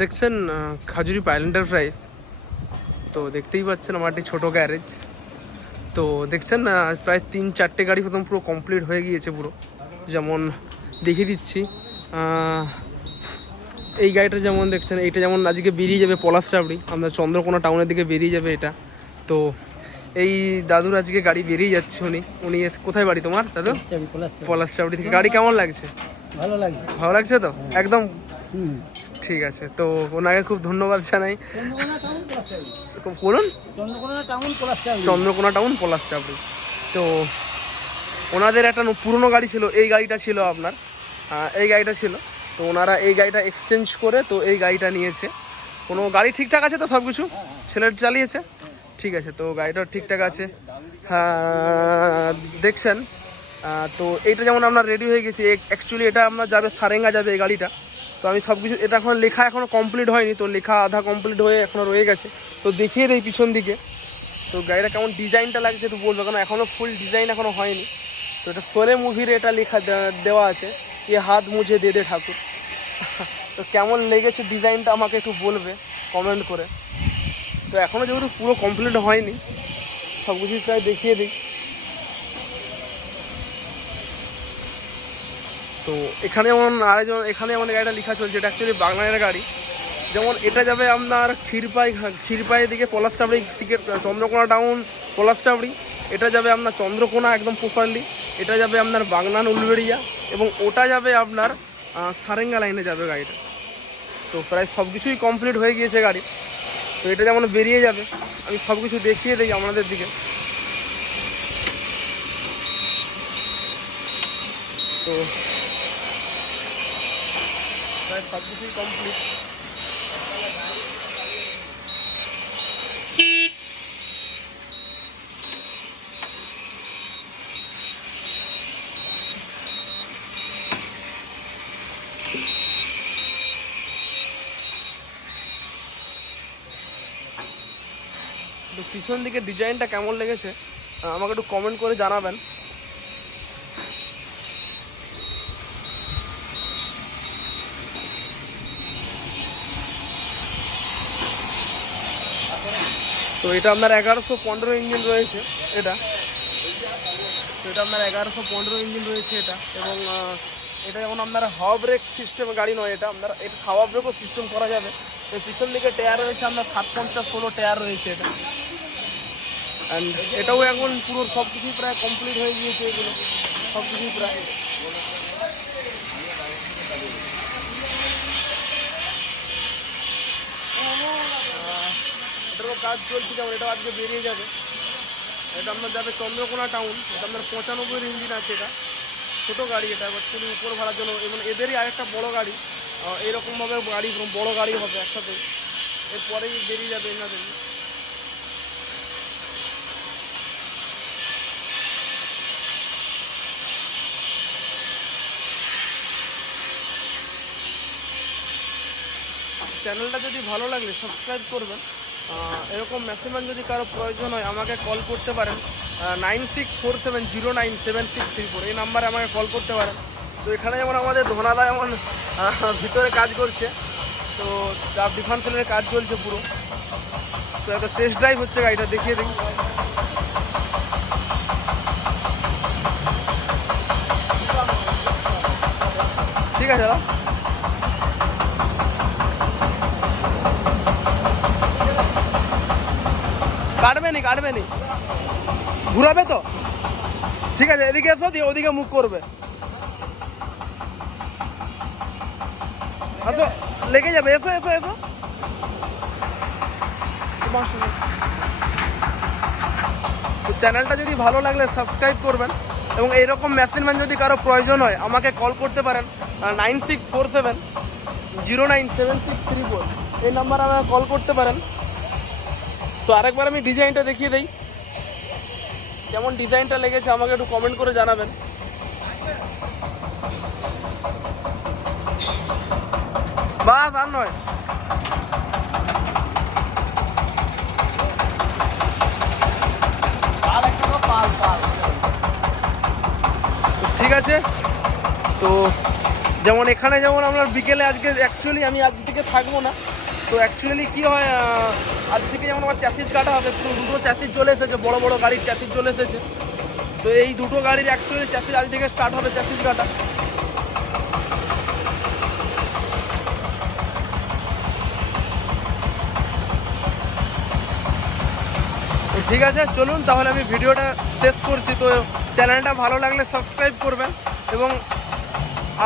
দেখছেন Khajuri pile enterprise. তো দেখতেই পাচ্ছেন আমার একটি ছোটো গ্যারেজ। তো দেখছেন প্রায় তিন চারটে গাড়ি প্রথম পুরো কমপ্লিট হয়ে গিয়েছে পুরো। যেমন দেখিয়ে দিচ্ছি এই গাড়িটা যেমন দেখছেন এইটা যেমন আজকে বেরিয়ে যাবে পলাশ চাবড়ি আমরা চন্দ্রকোনা টাউনের দিকে বেরিয়ে যাবে এটা। তো এই দাদুর আজকে গাড়ি বেরিয়ে যাচ্ছে উনি। উনি কোথায় বাড়ি তোমার দাদু? পলাশ চাবড়ি থেকে। গাড়ি কেমন লাগছে? ভালো লাগছে। ভালো লাগছে তো? একদম? হুম। ঠিক আছে। তো ওনাকে খুব ধন্যবাদ জানাই। বলুন? চন্দ্রকোনা টাউন পলাশ চাপড়ি। তো ওনাদের একটা পুরনো গাড়ি ছিল এই গাড়িটা ছিল আপনার। এই গাড়িটা ছিল। তো ওনারা এই গাড়িটা এক্সচেঞ্জ করে তো এই গাড়িটা নিয়েছে। কোনো গাড়ি ঠিকঠাক আছে তো সব কিছু ছেলের চালিয়েছে? ঠিক আছে তো গাড়িটাও ঠিকঠাক আছে। হ্যাঁ দেখছেন? তো এইটা যেমন আপনার রেডি হয়ে গেছে অ্যাকচুয়ালি এটা আপনার যাবে সারেঙ্গা যাবে এই গাড়িটা। আমি সব কিছু এটা এখন লেখা এখনও কমপ্লিট হয়নি, তো লেখা আধা কমপ্লিট হয়ে এখনও রয়ে গেছে। তো দেখিয়ে দেই পিছন দিকে। তো গাড়িটা কেমন ডিজাইনটা লাগছে একটু বলব, কারণ এখনও ফুল ডিজাইন এখনও হয়নি। তো এটা সোলে মুভির এটা লেখা দেওয়া আছে। ইয়ে হাত মুঝে দে দে ঠাকুর। তো কেমন লেগেছে ডিজাইনটা আমাকে একটু বলবে কমেন্ট করে। তো এখনও যেহেতু পুরো কমপ্লিট হয়নি সব কিছু প্রায় দেখিয়ে দিই। তো এখানে যেমন আরেকজন, এখানে যেমন গাড়িটা লেখা চলছে এটা অ্যাকচুয়ালি বাংলার গাড়ি। যেমন এটা যাবে আপনার ক্ষীরপাই ক্ষীরপাই দিকে পলাশচাবড়ি দিকে চন্দ্রকোনা টাউন পলাশচাবড়ি এটা যাবে আপনার চন্দ্রকোনা একদম প্রপারলি এটা যাবে আপনার বাগনান উলবেড়িয়া এবং ওটা যাবে আপনার সারেঙ্গা লাইনে যাবে গাড়িটা। তো প্রায় সব কিছুই কমপ্লিট হয়ে গিয়েছে গাড়ি। তো এটা যেমন বেরিয়ে যাবে, আমি সব কিছু দেখিয়ে দিই আপনাদের দিকে। তো প্রায় সব কিছুই কমপ্লিট পিছন দিকে ডিজাইনটা কেমন লেগেছে আমাকে একটু কমেন্ট করে জানাবেন। তো এটা আপনার এগারোশো পনেরো ইঞ্জিন রয়েছে, এটা। তো এটা আপনার এগারোশো পনেরো ইঞ্জিন রয়েছে এটা, এবং এটা যেমন আপনার হাওয়া ব্রেক সিস্টেম গাড়ি নয়, এটা আপনার এটা হাওয়া ব্রেকও সিস্টেম করা যাবে। তো পিছন দিকে টায়ার রয়েছে, আপনার সাত পঞ্চাশ ষোলো টায়ার রয়েছে এটা। অ্যান্ড এটাও এখন পুরো সব কিছুই প্রায় কমপ্লিট হয়ে গিয়েছে এগুলো। সব কিছুই প্রায়। কাজ চলছে, যেমন এটা আজকে বেরিয়ে যাবে। এটা আপনার যাবে চন্দ্রকোনা টাউন এটা আপনার পঁচানব্বই ইঞ্জিন আছে এটা। ছোটো গাড়ি এটা, এবার অ্যাকচুয়ালি উপর ভাড়ার জন্য। এবং এদেরই আরেকটা বড় গাড়ি। এরকমভাবে গাড়ি, বড় গাড়ি হবে একসাথে। এরপরেই বেরিয়ে যাবে এনাদের। চ্যানেলটা যদি ভালো লাগলে সাবস্ক্রাইব করবেন। এরকম ম্যাক্সিমাম যদি কারও প্রয়োজন হয়, আমাকে কল করতে পারেন। Nine six four seven zero nine seven six three four এই নাম্বারে আমাকে কল করতে পারেন। তো এখানে যেমন আমাদের ধনাদা যেমন ভিতরে কাজ করছে, তো যা ডিফান্সেলের কাজ চলছে পুরো। তো একটা টেস্ট ড্রাইভ হচ্ছে গাড়িটা, দেখিয়ে দিই। ঠিক আছে দাদা? কাটবে নি কাটবে নি। ঘুরাবে তো? ঠিক আছে, এদিকে এসো, দিয়ে ওদিকে মুখ করবে। লেগে যাবে, এসো এসো এসো। চ্যানেলটা যদি ভালো লাগলে সাবস্ক্রাইব করবেন এবং এইরকম মেশিন ম্যান যদি কারও প্রয়োজন হয়, আমাকে কল করতে পারেন nine six four seven zero nine seven six three four এই নাম্বারে আমাকে কল করতে পারেন। তো আরেকবার আমি ডিজাইনটা দেখিয়ে দেই। কেমন ডিজাইনটা লেগেছে আমাকে একটু কমেন্ট করে জানাবেন। বাস আর নয় ঠিক আছে। তো যেমন এখানে যেমন আমরা বিকেলে আজকে অ্যাকচুয়ালি আমি আজ থেকে থাকব না। তো অ্যাকচুয়ালি কি হয় আজ থেকে যেমন আমার চ্যাসিস কাটা হবে, তো দুটো চ্যাসিস চলে এসেছে, বড় বড় গাড়ির চ্যাসিস চলে এসেছে। তো এই দুটো গাড়ির অ্যাকচুয়ালি চ্যাসিস আজ থেকে স্টার্ট হবে চ্যাসিস কাটা। ঠিক আছে, চলুন তাহলে আমি ভিডিওটা শেষ করছি। তো চ্যানেলটা ভালো লাগলে সাবস্ক্রাইব করবেন এবং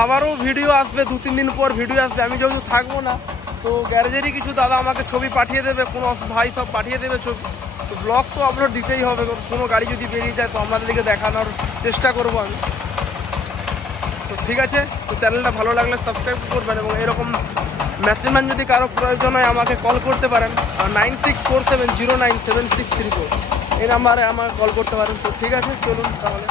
আবারও ভিডিও আসবে দু তিন দিন পর ভিডিও আসবে। আমি যেহেতু থাকব না তো গ্যারেজেরই কিছু দাদা আমাকে ছবি পাঠিয়ে দেবে, কোনো ভাই সব পাঠিয়ে দেবে ছবি। তো ব্লগ তো আপলোড দিতেই হবে, কোনো গাড়ি যদি বেরিয়ে যায় তো আপনাদেরকে দেখানোর চেষ্টা করব আমি। তো ঠিক আছে, তো চ্যানেলটা ভালো লাগলে সাবস্ক্রাইব করবেন এবং এরকম ম্যাথিম্যান যদি কারও প্রয়োজন হয় আমাকে কল করতে পারেন nine six four seven zero nine seven six three four এই নাম্বারে আমাকে কল করতে পারেন। তো ঠিক আছে, চলুন তাহলে।